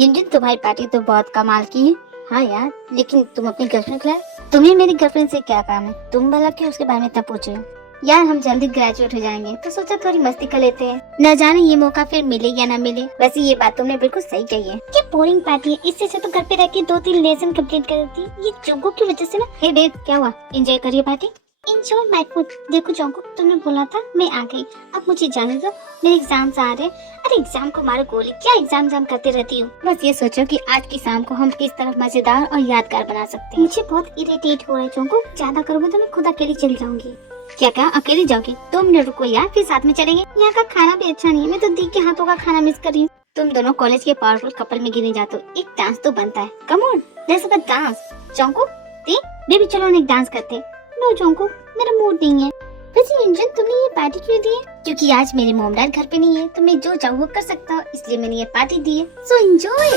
Engine, तुम्हारी party तो बहुत कमाल की है। हाँ यार, लेकिन तुम अपनी गर्लफ्रेंड को लाए। तुम्हें मेरी गर्लफ्रेंड से क्या काम है? तुम भला क्यों उसके बारे में इतना पूछ रहे हो? यार हम जल्दी ग्रेजुएट हो जाएंगे तो सोचा थोड़ी मस्ती कर लेते हैं, न जाने ये मौका फिर मिले या ना मिले। वैसे ये बात तुमने बिल्कुल सही कही है। क्या बोरिंग पार्टी है, इससे अच्छा तो घर पे रह के 2-3 लेसन कंप्लीट कर देती। ये जोंको की वजह से ना। हे बेब, क्या हुआ? एंजॉय करिए पार्टी। Enjoy my food. देखो जोंको, तुमने बोला था, मैं आ गई। अब मुझे जाने दो, मेरे एग्जाम्स आ रहे हैं। अरे एग्जाम को मारो गोली, क्या एग्जाम करते रहती हूँ। बस ये सोचो कि आज की शाम को हम किस तरह मजेदार और यादगार बना सकते हैं। मुझे बहुत इरिटेट हो रहा है जोंको, ज्यादा करोगे तो मैं खुद अकेली चली जाऊंगी। क्या कहा, अकेले जाओगी? 2 मिनट रुको यार, फिर साथ में चलेंगे। यहाँ का खाना भी अच्छा नहीं है, मैं तो दी के हाथों का खाना मिस कर रही हूँ। तुम दोनों कॉलेज के पावरफुल कपल में गिने जाते हो, एक डांस तो बनता है। Come on, let's do the dance. जोंको, दी, बेबी चलो एक डांस करते हैं। नो जोंको, मेरा मूड नहीं है। वैसे इंजन, तुमने ये पार्टी क्यों दी है? क्योंकि आज मेरे मॉम डैड घर पे नहीं है, तो मैं जो चाहूँ वो कर सकता हूँ, इसलिए मैंने ये पार्टी दी है। So enjoy.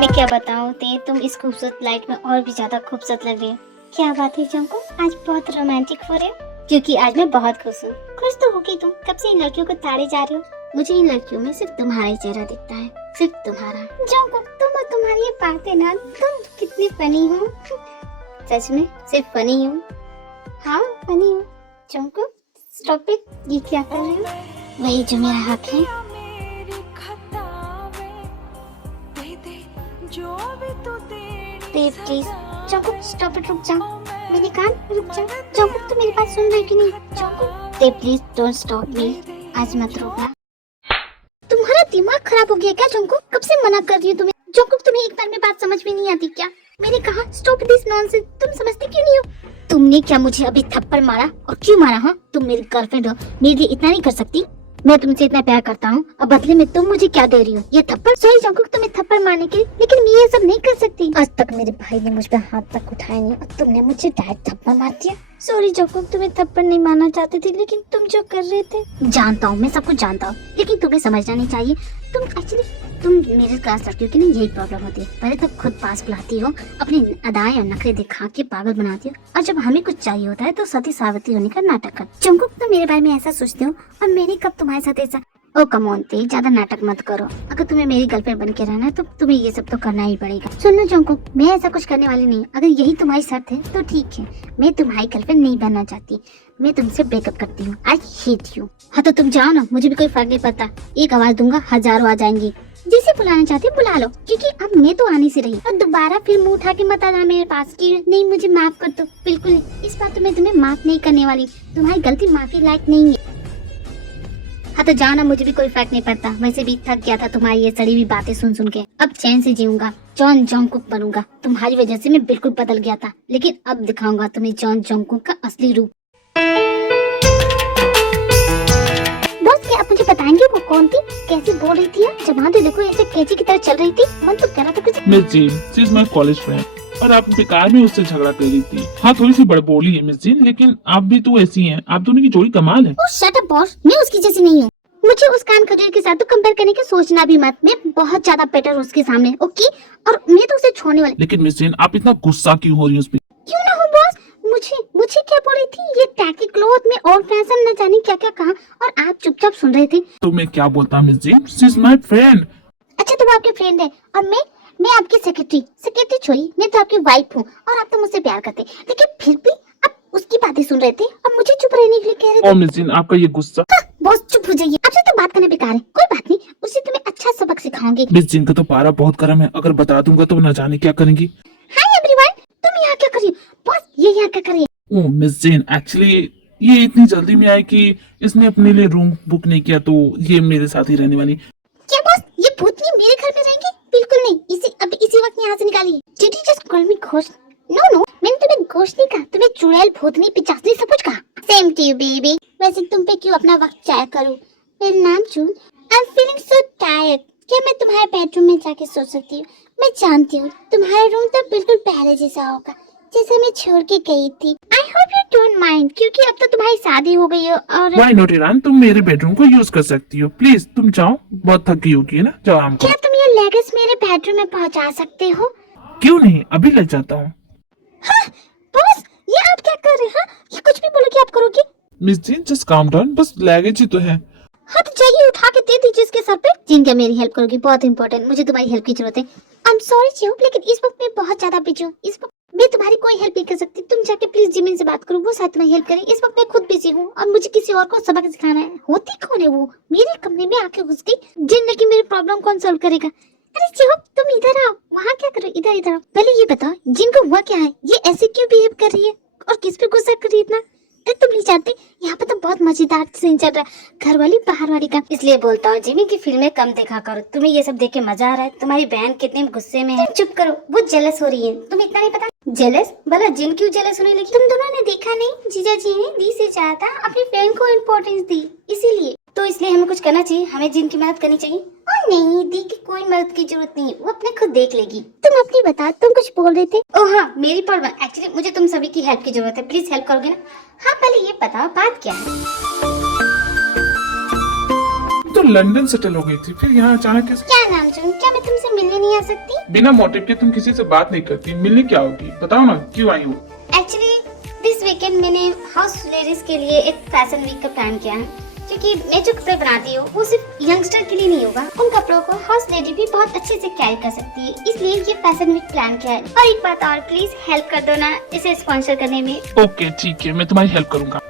मैं क्या बताऊँ ते, तुम इस खूबसूरत लाइट में और भी ज्यादा खूबसूरत लग रही हो। क्या बात है जोंको, आज बहुत रोमांटिक हो रहे हो? क्योंकि आज मैं बहुत खुश हूँ। खुश तो होगी तुम, कब से इन लड़कियों को ताड़े जा रहे हो? मुझे इन लड़कियों में सिर्फ तुम्हारा ही चेहरा दिखता है, सिर्फ तुम्हारा। जोंको, तुम और तुम्हारी ये बातें ना, तुम कितनी फनी हो। सच में सिर्फ फनी हूँ। हाँ फनी हूँ। जोंको स्टॉप इट, ये क्या कर रहे हो? वही जो मेरा हक है। प्लीज प्लीज जोंको स्टॉप इट, रुक जाओ। मैंने कहा रुक जाओ। जोंको तुम मेरी बात सुन रही कि नहीं? जोंको प्लीज डोंट स्टॉप मी, आज मत रोकना। तुम्हारा दिमाग खराब हो गया क्या जोंको? कब से मना कर रही हूँ तुम्हें। जोंको तुम्हें एक बार में बात समझ में नहीं आती क्या? मैंने कहा स्टॉप दिस नॉनसेंस, तुम समझते क्यों नहीं हो? तुमने क्या मुझे अभी थप्पड़ मारा? और क्यों मारा? हाँ, तुम मेरी गर्लफ्रेंड हो, मेरे लिए इतना नहीं कर सकती? मैं तुमसे इतना प्यार करता हूँ, अब बदले में तुम मुझे क्या दे रही हो? ये थप्पड़? सॉरी जोंको तुम्हें थप्पड़ मारने के लिए, लेकिन मैं ये सब नहीं कर सकती। आज तक मेरे भाई ने मुझ पर हाथ तक उठाया नहीं और तुमने मुझे डायरेक्ट थप्पड़ मार दिया। सॉरी जोंको, तुम्हें थप्पड़ नहीं मारना चाहती थी, लेकिन तुम जो कर रहे थे। जानता हूँ, मैं सब कुछ जानता हूँ, लेकिन तुम्हें समझना नहीं चाहिए। तुम मेरे क्लास लड़कियों की ना यही प्रॉब्लम होती है। पहले तो खुद पास बुलाती हो, अपनी अदाएं और नखरे दिखा के पागल बनाती हो, और जब हमें कुछ चाहिए होता है तो सती सावित्री होने का नाटक कर। जोंको तुम मेरे बारे में ऐसा सोचते हो, और मेरी कब तुम्हारे साथ ऐसा। ओ कम ऑन ते, ज्यादा नाटक मत करो। अगर तुम्हें मेरी गर्लफ्रेंड बन के रहना है तो तुम्हें ये सब तो करना ही पड़ेगा। सुनो जोंको, मैं ऐसा कुछ करने वाली नहीं। अगर यही तुम्हारी शर्त है तो ठीक है, मैं तुम्हारी गर्लफ्रेंड नहीं बनना चाहती। मैं तुमसे ब्रेकअप करती हूँ। I hate you. हाँ तो तुम जाओ ना, मुझे भी कोई फर्क नहीं पड़ता। एक आवाज दूंगा, हजारों आ जाएंगी। जिसे बुलाना चाहते बुला लो, क्योंकि अब मैं तो आने से रही। और दोबारा फिर मुंह उठा के मत आना मेरे पास कि नहीं मुझे माफ कर दो। बिल्कुल नहीं, इस बार तो मैं तुम्हें माफ नहीं करने वाली। तुम्हारी गलती माफी लायक नहीं है। हाँ तो जाना, मुझे भी कोई फर्क नहीं पड़ता। वैसे भी थक गया था तुम्हारी ये सड़ी हुई बातें सुन सुन के। अब चैन से जीऊंगा, जॉन जोंगकुक बनूंगा। तुम्हारी वजह से मैं बिल्कुल बदल गया था, लेकिन अब दिखाऊंगा तुम्हें जॉन जोंगकुक का असली रूप। बॉस क्या आप मुझे बताएंगे वो कौन थी, कैसी बोल रही थी? जबान तो देखो ऐसे कैची की तरह चल रही थी। मन तो कह रहा था कुछ। Miss gene, she is my college friend, और आप बेकार में उससे झगड़ा कर रही थी। हाँ थोड़ी सी बड़बोली है मिस जीन, लेकिन आप भी तो ऐसी हैं। आप दोनों की जोड़ी कमाल है। ओह शट अप बॉस, मैं उसकी जैसी नहीं हूँ। मुझे उस कान खजूर के साथ तो कंपेयर करने की सोचना भी मत। मैं बहुत ज्यादा बेटर हूँ उसके सामने, ओके? और मैं तो उसे छोड़ने वाली। लेकिन मिस जीन, आप इतना गुस्सा क्यों हो रही हैं उस पे? क्यों ना हो बॉस, मुझे क्या बोल रही थी? ये टैकी क्लॉथ में और फैशन न जाने क्या क्या कहा, और आप चुपचाप सुन रहे थे। तो मैं क्या बोलता miss gene, she is my friend. अच्छा तो वो आपकी फ्रेंड है, और मैं आपकी सेक्रेटरी छोड़ी। मैं तो आपकी वाइफ हूँ, और आप तो मुझसे प्यार करते, लेकिन फिर भी आप उसकी बातें सुन रहे थे और मुझे चुप रहने के लिए कह रहे थे। और मिस जीन, आपका ये गुस्सा। हाँ, बॉस चुप हो जाइए, आपसे तो बात करना बेकार है। कोई बात नहीं, उससे तुम्हें अच्छा सबक सिखाऊंगी। मिस जीन का तो पारा बहुत गर्म है, अगर बता दूंगा तो न जाने क्या करेंगी। हाय एवरीवन, तुम यहाँ क्या कर रही हो? बॉस ये यहाँ क्या कर रही है? ओह मिस जीन, एक्चुअली ये इतनी जल्दी में आई कि इसने अपने लिए रूम बुक नहीं किया, तो ये मेरे साथ ही रहने वाली। क्या बॉस, ये भूतनी मेरे घर में रहेंगी? बिल्कुल नहीं, इसी वक्त यहाँ से निकालिए। Did you just call me ghost? No, मैंने तुम्हें घोष नहीं कहा, तुम्हें चुड़ैल, भूतनी, पिचासनी सब कुछ कहा। Same to you baby. वैसे तुम पे क्यों अपना वक्त जाया करूं? मेरा नाम चून। I am feeling so tired. क्या मैं तुम्हारे बेडरूम में जाके सो सकती हूँ? मैं जानती हूँ तुम्हारा रूम तो बिल्कुल पहले जैसा होगा, जैसे मैं छोड़ के गई थी। I hope you don't mind, क्योंकि अब तो तुम्हारी शादी हो गई है। और व्हाई नॉट ईरान, तुम मेरे बेडरूम को यूज कर सकती हो। प्लीज तुम जाओ, बहुत थक गई होगी ना, जाओ आराम करो। क्या तुम ये लेगेस मेरे बेडरूम में पहुँचा सकते हो? क्यों नहीं, अभी ले जाता हूँ। हाँ, बॉस ये आप क्या कर रहे हैं? ये कुछ भी बोलोगे आप करोगे? Miss gene just calm down, बस लगेज ही तो है। हाँ तो जाइए उठा के दे दीजिए इसके सर जिन क्या मेरी हेल्प करोगी? बहुत इंपॉर्टेंट, मुझे तुम्हारी हेल्प की जरूरत है। आई एम सॉरी चिहू, लेकिन इस वक्त मैं बहुत ज्यादा बिजी हूँ। इस वक्त मैं तुम्हारी कोई हेल्प नहीं कर सकती। तुम जाके प्लीज जिमिन से बात करो, वो शायद तुम्हारी हेल्प करे। इस वक्त मैं खुद बिजी हूँ और मुझे किसी और को सबक सिखाना है। होती कौन है वो? मेरे कमरे में आके घुस गई। जिन ने की मेरी प्रॉब्लम कौन सॉल्व करेगा? अरे चिहू, तुम इधर आओ। वहाँ क्या करो? इधर इधर आओ। पहले ये बताओ, जिन को हुआ क्या है? ये ऐसे क्यों बिहेव कर रही है और किस पे गुस्सा कर रही है इतना? अरे तुम नहीं जानते, यहाँ पे तो बहुत मजेदार सीन चल रहा है, घर वाली बाहर वाली का। इसलिए बोलता हूँ जिमी की फिल्में कम देखा करो। तुम्हें ये सब देख के मजा आ रहा है? तुम्हारी बहन कितने गुस्से में है। चुप करो, वो जेलस हो रही है। तुम्हें इतना नहीं पता? जेलस? भला जिन क्यों जेलस होने लगी? तुम दोनों ने देखा नहीं, जीजा जी ने दी से ज्यादा अपनी फ्रेंड को इम्पोर्टेंस दी, इसीलिए। तो इसलिए हमें कुछ करना चाहिए, हमें जिन की मदद करनी चाहिए। और नहीं, दी की कोई मदद की जरूरत नहीं है, वो अपने खुद देख लेगी। तुम अपनी बता, तुम कुछ बोल रहे थे? ओह हाँ, मेरी प्रॉब्लम। एक्चुअली मुझे तुम सभी की हेल्प की जरूरत है, प्लीज हेल्प करोगे ना? हाँ, पहले ये बताओ बात क्या है? तो लंदन सेटल हो गई थी, फिर यहाँ अचानक कैसे? क्या नाम चुन, क्या मैं तुमसे मिलने नहीं आ सकती? बिना मोटिव के तुम किसी से बात नहीं करती, मिलने क्या होगी? बताओ ना, क्यों आई हो? एक्चुअली दिस वीकेंड मैंने हाउस लेडीज के लिए एक फैशन वीक का प्लान किया है, क्योंकि मैं जो कपड़े बनाती हूँ वो सिर्फ यंगस्टर के लिए नहीं होगा। उन कपड़ों को हाउस लेडी भी बहुत अच्छे से कैरी कर सकती है, इसलिए ये फैशन वीक प्लान किया है। और एक बात और, प्लीज हेल्प कर दो ना इसे स्पॉन्सर करने में। ओके ठीक है, मैं तुम्हारी हेल्प करूंगा।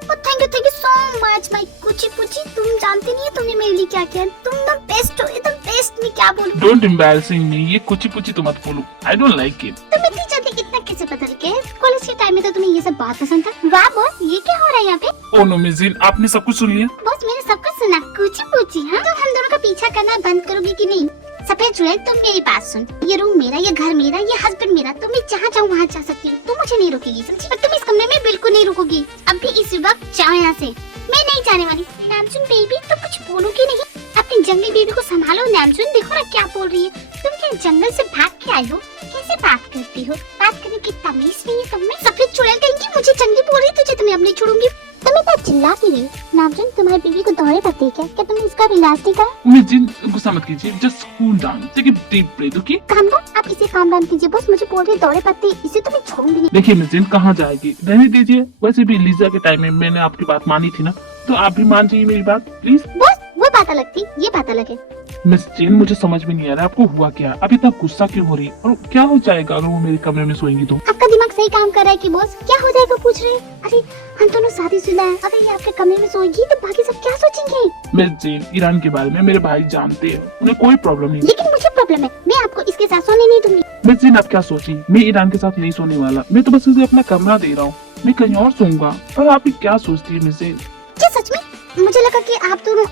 Thank you so much my कुची पुची। तुम जानते नहीं है तुमने मेरे लिए क्या किया। तुम द बेस्ट हो, एकदम बेस्ट। मैं क्या बोलूं? डोंट एम्बैरसिंग मी, ये कुची पुची तो मत बोलो, आई डोंट लाइक इट। तुम इतनी जल्दी इतना कैसे बदल गए? कॉलेज के टाइम में तो तुम्हें ये सब बात पसंद था। वाह बॉस, ये क्या हो रहा है यहाँ पे? ओह नो मिजिन, आपने सब कुछ सुन लिया? बॉस मैंने सब कुछ सुना। कुची पुची? हाँ, तुम हम दोनों का पीछा करना बंद करोगी कि नहीं? सफेद चुड़ैल, तुम मेरी बात सुन। ये रूम मेरा, ये घर मेरा, ये हस्बैंड मेरा। तुम जहाँ चाहो वहाँ जा सकती हो, तुम मुझे नहीं रोकेगी, समझी? और तुम इस कमरे में बिल्कुल नहीं रुकोगी। अभी इस वक्त जाओ यहाँ से। मैं नहीं जाने वाली। नामचुन बेबी, तुम कुछ बोलोगी नहीं? अपनी जंगली बेबी को संभालो। नामचुन देखो ना क्या बोल रही है। तुम क्या जंगल से भाग के आई हो? कैसे बात करती हो? बात करने की तमीज नहीं है तुम में? सफेद चुड़ैल कहेंगी मुझे जंगली बोल रही, तुझे तो मैं अब नहीं छोड़ूंगी। तुम इतना चिल्ला क्यों रही हो? नामचुन, तुम्हारी बेबी को दौरे पड़ते हैं क्या तुमने इसका भी इलाज नहीं करा? मिजिन गुस्सा मत कीजिए, just cool down, take a deep breath, okay? Calm down, आप इसे काम डाउन कीजिए। बस मुझे बोल रहे दौरे पड़ते हैं, इसे तो मैं छोड़ूंगी नहीं। देखिए मिजिन, कहाँ जाएगी, रहने दीजिए। वैसे भी लीजा के टाइम में मैंने आपकी बात मानी थी ना, तो आप भी मान जाइए मेरी बात प्लीज। बस वो बात अलग थी, ये बात अलग है। मिस जेन, मुझे समझ में नहीं आ रहा आपको हुआ क्या? अब इतना गुस्सा क्यों हो रही है? और क्या हो जाएगा अगर वो मेरे कमरे में सोएंगी तो? आपका दिमाग सही काम कर रहा है कि बॉस? क्या हो जाएगा पूछ रहे हैं? अरे हम दोनों शादीशुदा हैं, अगर ये आपके कमरे में सोएगी तो बाकी सब क्या सोचेंगे? मिस जेन, ईरान के बारे में मेरे भाई जानते हैं, उन्हें कोई प्रॉब्लम नहीं। लेकिन मुझे प्रॉब्लम है, मैं आपको इसके साथ सोने नहीं दूंगी। मिस जेन, आप क्या सोची? मैं ईरान के साथ नहीं सोने वाला, मैं तो बस उसे अपना कमरा दे रहा हूँ, मैं कहीं और सोऊंगा। पर आप क्या सोचती है मिस जेन? क्या सच में? मुझे लगा कि आप दोनों,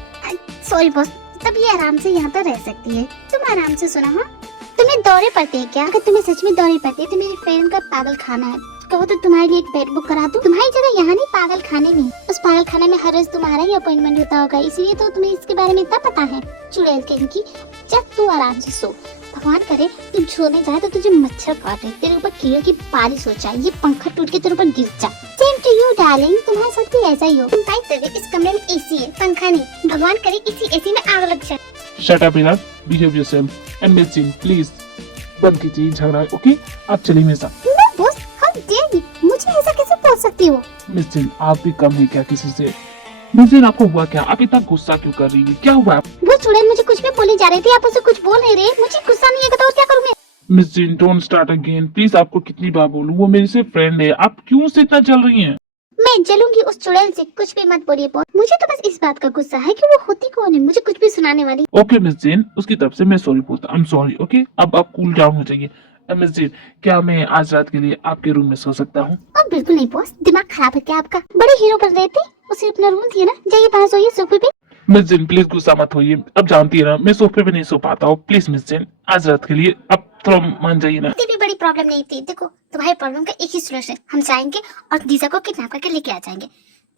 सॉरी बॉस, तब ये आराम से यहाँ पर रह सकती है। तुम आराम से सुना। हाँ, तुम्हें दौरे पड़ते हैं क्या? अगर तुम्हें सच में दौरे पड़ते हैं तो मेरी फ्रेंड का पागल खाना है, कहो तो तुम्हारे लिए एक बेड बुक करा दूं। तुम्हारी जगह यहाँ नहीं, पागल खाने में। उस पागल खाने में हर रोज तुम्हारा ही अपॉइंटमेंट होता होगा, इसलिए तो तुम्हें इसके बारे में इतना पता है। चुड़ैल कहीं की, जब तू आराम से सो। भगवान करे तू सोने जाए तो तुझे मच्छर काटे, तेरे ऊपर कीड़े की बारिश हो जाए, ये पंखा टूट के तेरे ऊपर गिर जाए। सेम टू यू डार्लिंग, तुम्हारे साथ भी ऐसा ही हो। तुम बात कर, इस कमरे में एसी है, पंखा नहीं। भगवान करे इसी एसी में आग लग जाए। Shut up enough, behave yourself. And miss Jane please बंद कीजिए झगड़ा, ओके? आप चलिए मेरे साथ। No boss, how dare you, मुझे ऐसा कैसे बोल सकती हो? मिस जेन, आप भी कम नहीं क्या किसी से? मिस जेन, आपको हुआ क्या? आप इतना गुस्सा क्यों कर रही है? क्या हुआ? वो चुड़ैल मुझे कुछ भी बोले जा रही थी, आप उसे कुछ बोल नहीं रहे। मुझे गुस्सा नहीं है तो और क्या करूँ मैं? Miss Jane, don't start again please. आपको कितनी बार बोलूं, वो मेरी से फ्रेंड है, आप क्यों से इतना जल रही हैं? मैं जलूंगी उस चुड़ैल से, कुछ भी मत बोलिए बॉस। मुझे तो बस इस बात का गुस्सा है कि वो होती कौन है, मुझे कुछ भी सुनाने वाली। ओके मिस जेन, उसकी तरफ से मैं सॉरी बोलता, आई एम सॉरी, ओके? अब आप कूल डाउन हो जाइए। मिस जेन, क्या मैं आज रात के लिए आपके रूम में सो सकता हूँ? और बिल्कुल नहीं बॉस, दिमाग खराब है क्या आपका? बड़े हीरो बन रहे थे, उसे अपना रूम दिया ना, जाइए बाहर सोइए सोफे पे। मिस जेन प्लीज गुस्सा मत होइए, अब जानती है ना मैं सोफे पे नहीं सो पाता हूँ। प्लीज मिस जेन, आज रात के लिए अब थोड़ा मान जाइए ना। इतनी भी बड़ी प्रॉब्लम नहीं थी। देखो, तुम्हारी प्रॉब्लम का एक ही सोल्यूशन, हम जाएंगे और दीजा को किडनैप करके लेके आ जाएंगे।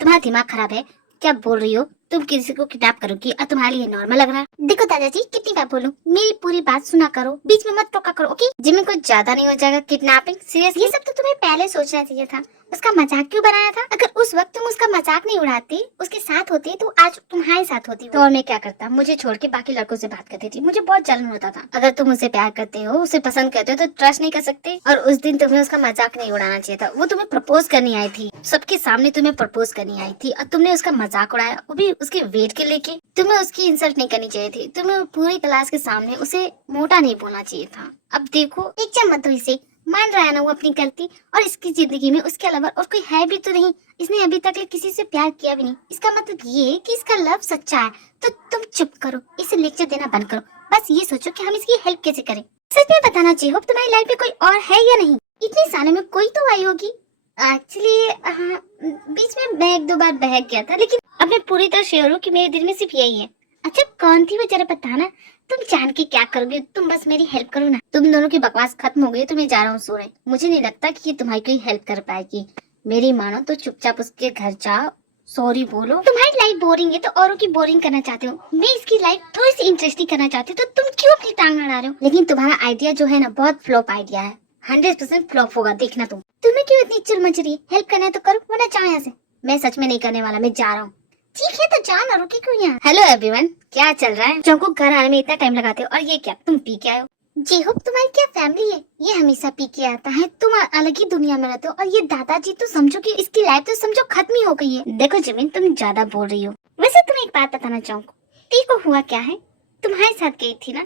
तुम्हारा दिमाग खराब है क्या? बोल रही हो तुम किसी को किडनैप करोगी और तुम्हारे लिए नॉर्मल लग रहा है? देखो दादाजी, कितनी बार बोलूं, मेरी पूरी बात सुना करो, बीच में मत टोका करो, ओके? जिम्मी कुछ ज्यादा नहीं हो जाएगा किडनैपिंग? सीरियस, ये सब तो तुम्हें पहले सोचना चाहिए था। उसका मजाक क्यों बनाया था? अगर उस वक्त तुम उसका मजाक नहीं उड़ाती, उसके साथ होती, तो आज तुम्हारे साथ होती। तो और मैं क्या करता, मुझे छोड़ के बाकी लड़कों से बात करती थी। मुझे बहुत जलन होता था। अगर तुम उसे प्यार करते हो, उसे पसंद करते हो, तो ट्रस्ट नहीं कर सकते? और उस दिन तुम्हें उसका मजाक नहीं उड़ाना चाहिए था। वो तुम्हें प्रपोज करनी आई थी, सबके सामने तुम्हें प्रपोज करनी आई थी और तुमने उसका मजाक उड़ाया, वो भी उसके वेट के लेके। तुम्हें उसकी इंसल्ट नहीं करनी चाहिए थी, तुम्हें पूरी क्लास के सामने उसे मोटा नहीं बोलना चाहिए था। अब देखो, एक मत दो इसे, मान रहा है ना वो अपनी गलती, और इसकी जिंदगी में उसके अलावा और कोई है भी तो नहीं। इसने अभी तक किसी से प्यार किया भी नहीं, इसका मतलब ये है कि इसका लव सच्चा है। तो तुम चुप करो, इसे लेक्चर देना बंद करो, बस ये सोचो कि हम इसकी हेल्प कैसे करें। सच में बताना चाहिए, तुम्हारी लाइफ में कोई और है या नहीं? इतने सालों में कोई तो आई होगी। एक्चुअली बीच में मैं एक दो बार बहक गया था, लेकिन अब मैं पूरी तरह श्योर हूँ कि मेरे दिल में सिर्फ यही है। अच्छा कौन थी वो जरा बताना। तुम जान के क्या करोगे, तुम बस मेरी हेल्प करो ना। तुम दोनों की बकवास खत्म हो गई तो मैं जा रहा हूँ सोने। मुझे नहीं लगता कि ये तुम्हारी कोई हेल्प कर पाएगी। मेरी मानो तो चुपचाप उसके घर जाओ, सॉरी बोलो। तुम्हारी लाइफ बोरिंग है तो औरों की बोरिंग करना चाहते हो, मैं इसकी लाइफ थोड़ी सी इंटरेस्टिंग करना चाहती हूँ, तो तुम क्यों अपनी टांग अड़ा रहे हो? लेकिन तुम्हारा आइडिया जो है ना बहुत फ्लॉप आइडिया है, 100% फ्लॉप होगा, देखना तुम। तुम्हें क्यों इतनी चिल मच रही है? हेल्प करना है तो करो, वरना जाओ यहाँ से। मैं सच में नहीं करने वाला, मैं जा रहा हूँ। ठीक है तो जाओ ना, रुके क्यों यहाँ? हेलो एवरीवन, क्या चल रहा है? जंकुक घर आने में इतना टाइम लगाते हो, और ये क्या तुम पी के आए हो? जी होप तुम्हारी क्या फैमिली है, ये हमेशा पी के आता है। तुम अलग ही दुनिया में रहते हो, और ये दादाजी तो समझो कि इसकी लाइफ तो समझो खत्म ही हो गई है। देखो जिमिन, तुम ज्यादा बोल रही हो। वैसे तुम्हें एक बात बताना चाहूँगा, ती को हुआ क्या है? तुम्हारे साथ गई थी ना,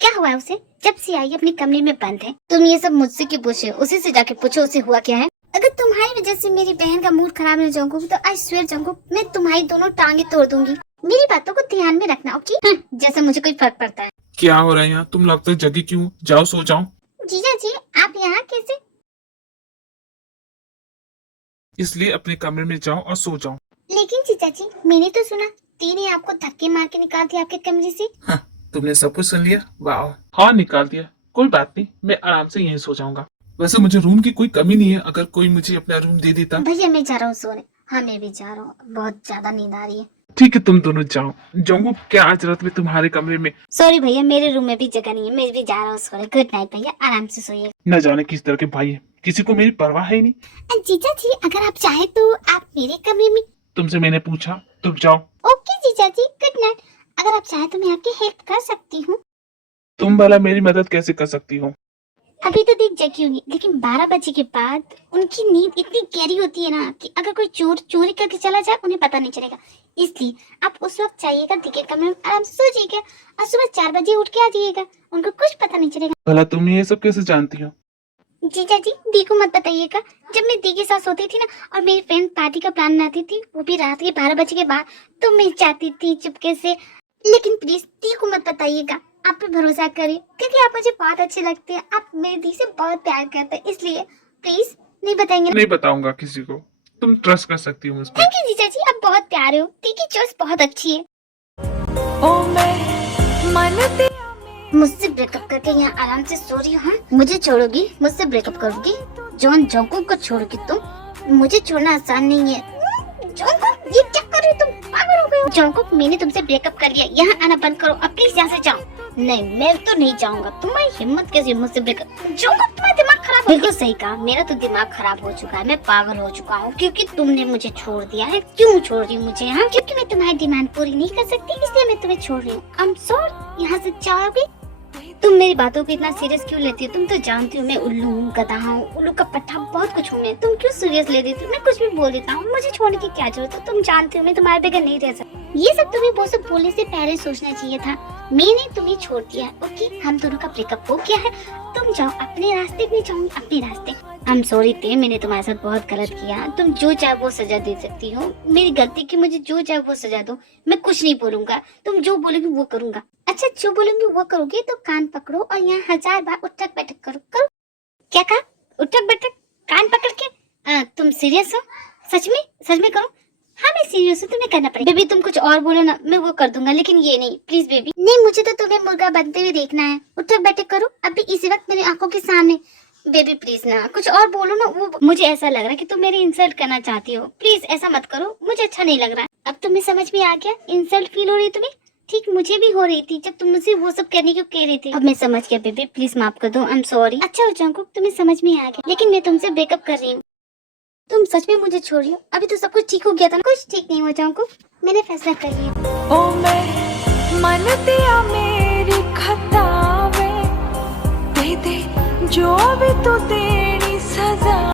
क्या हुआ उसे? जब से आई अपने कमरे में बंद है। तुम ये सब मुझसे क्यों पूछे? उसी से जाके पूछो उसे हुआ क्या है। अगर तुम्हारी वजह से मेरी बहन का मूड खराब हो जाऊंगा तो आई स्वेयर जंकुक, मैं तुम्हारी दोनों टांगे तोड़ दूंगी। मेरी बातों को ध्यान में रखना, ओके? जैसा मुझे कोई फर्क पड़ता है। क्या हो रहा है यहाँ? तुम लगता है जगी क्यों? जाओ सो जाओ। जीजा जी आप यहाँ कैसे? इसलिए अपने कमरे में जाओ और सो जाओ। लेकिन जीजा जी मैंने तो सुना ती ने आपको धक्के मार के निकाल दिया आपके कमरे से। तुमने सब कुछ सुन लिया? वाह। हाँ निकाल दिया, कोई बात नहीं, मैं आराम से यहीं सो जाऊंगा। वैसे मुझे रूम की कोई कमी नहीं है, अगर कोई मुझे अपना रूम दे देता। भैया मैं जा रहा हूँ सोने। हाँ मैं भी जा रहा हूँ, बहुत ज्यादा नींद आ रही है। ठीक है तुम दोनों जाओ। जंगू क्या आज रात में तुम्हारे कमरे में? सॉरी भैया, मेरे रूम में भी जगह नहीं है, मैं भी जा रहा हूँ सोने। गुड नाइट भैया, आराम से सोइए। न जाने किस तरह के भाई है, किसी को मेरी परवाह है ही नहीं। जीजा जी अगर आप चाहे तो आप मेरे कमरे में। तुमसे मैंने पूछा, तुम जाओ। ओके जीजा जी, गुड नाइट। अगर आप चाहे तो मैं आपकी हेल्प कर सकती हूँ। तुम भला मेरी मदद कैसे कर सकती हो? अभी तो देख जगी होंगी, लेकिन 12 बजे के बाद उनकी नींद इतनी गहरी होती है ना कि अगर कोई चोर चोरी करके चला जाए उन्हें पता नहीं चलेगा। इसलिए आप उस वक्त चाहिएगा दिखे कमरे में आराम से सो जाइएगा, और सुबह 4 बजे उठ के आ जाइएगा, उनको कुछ पता नहीं चलेगा। भला तुम ये सब कैसे जानती हो? जीजा जी दी को मत बताइएगा। जब मैं दी के साथ सोती थी ना, और मेरी फ्रेंड पार्टी का प्लान बनाती थी, वो भी रात के 12 बजे के बाद, तो मैं चाहती थी चुपके से। लेकिन प्लीज दी को मत बताइएगा, आप पे भरोसा करिए, क्योंकि आप मुझे बहुत अच्छे लगते हैं, आप मेरी दी से बहुत प्यार करते हैं, इसलिए प्लीज नहीं बताएंगे। नहीं बताऊंगा किसी को, तुम ट्रस्ट कर सकती हो मुझ पर। थैंक यू जीजा जी, आप बहुत प्यारे हो। दी की चॉइस बहुत अच्छी है। मुझसे ब्रेकअप करके यहाँ आराम से सो रही हो? मुझे छोड़ोगी? मुझसे ब्रेकअप करोगी? जॉन जंकुक को छोड़ोगी तुम? मुझे छोड़ना आसान नहीं है। जंकुक ये क्या कर रही हो तुम? पागल हो गए हो? जंकुक मैंने तुमसे ब्रेकअप कर लिया, यहाँ आना बंद करो, अब प्लीज यहाँ से जाओ। नहीं मैं तो नहीं जाऊंगा, तुम्हारी हिम्मत कैसे मुझसे ब्रेकअप? जंकुक तुम्हारा दिमाग खराब। बिल्कुल सही कहा, मेरा तो दिमाग खराब हो चुका है, मैं पागल हो चुका हूँ, क्योंकि तुमने मुझे छोड़ दिया है। क्यों छोड़ रही हूँ मुझे यहाँ? क्योंकि मैं तुम्हारी डिमांड पूरी नहीं कर सकती, इसलिए मैं तुम्हें छोड़ रही हूँ। I am sorry. यहाँ से जाओगे? तुम मेरी बातों को इतना सीरियस क्यों लेती हो? तुम तो जानती हो मैं उल्लू हूँ, गधा हूँ, उल्लू का पट्टा, बहुत कुछ हूँ मैं। तुम क्यों सीरियस ले देती हो? मैं कुछ भी बोल देता हूँ, मुझे छोड़ने की क्या जरूरत है? तुम जानती हो मैं तुम्हारे बगैर नहीं रह सकती। ये सब तुम्हें वो सब बोलने से पहले सोचना चाहिए था। मैंने तुम्हें छोड़ दिया, ओके? हम दोनों का ब्रेकअप हो गया है, तुम जाओ अपने रास्ते, मैं जाऊंगी अपने रास्ते। आई एम सॉरी ते, मैंने तुम्हारे साथ बहुत गलत किया। तुम जो चाहे वो सजा दे सकती हो, मेरी गलती की, मुझे जो चाहे वो सजा दो, मैं कुछ नहीं बोलूंगा। तुम जो बोलोगी वो करूंगा। अच्छा जो बोलूंगी वो करोगे तो कान पकड़ो और यहाँ 1000 बार उठक बैठक करो। करो। क्या कहा? उठक बैठक कान पकड़ के? तुम सीरियस हो? सच में करो? हाँ मैं सीरियस हूँ, तुम्हें करना पड़ेगा। बेबी तुम कुछ और बोलो ना, मैं वो कर दूंगा, लेकिन ये नहीं, प्लीज बेबी। नहीं मुझे तो तुम्हें मुर्गा बनते हुए देखना है। उठक बैठक करो अभी इसी वक्त मेरी आंखों के सामने। बेबी प्लीज ना, कुछ और बोलो ना। वो मुझे ऐसा लग रहा है कि तुम मेरी इंसल्ट करना चाहती हो, प्लीज ऐसा मत करो, मुझे अच्छा नहीं लग रहा। अब तुम्हें समझ में आ गया? इंसल्ट फील हो रही है तुम्हें? ठीक मुझे भी हो रही थी जब तुम मुझे वो सब करने क्यों कह रही थी। अब मैं समझ गया बेबी, प्लीज माफ कर दो, आई एम सॉरी। अच्छा हो जंकुक, तुम्हें समझ में आ गया, लेकिन मैं तुमसे ब्रेकअप कर रही हूँ। तुम सच में मुझे छोड़ रही हो? अभी तो सब कुछ ठीक हो गया था। कुछ ठीक नहीं हुआ जंकुक, मैंने फैसला कर लिया। ओ मैं मन दिया मेरी खतावे, दे दे जो भी तू दे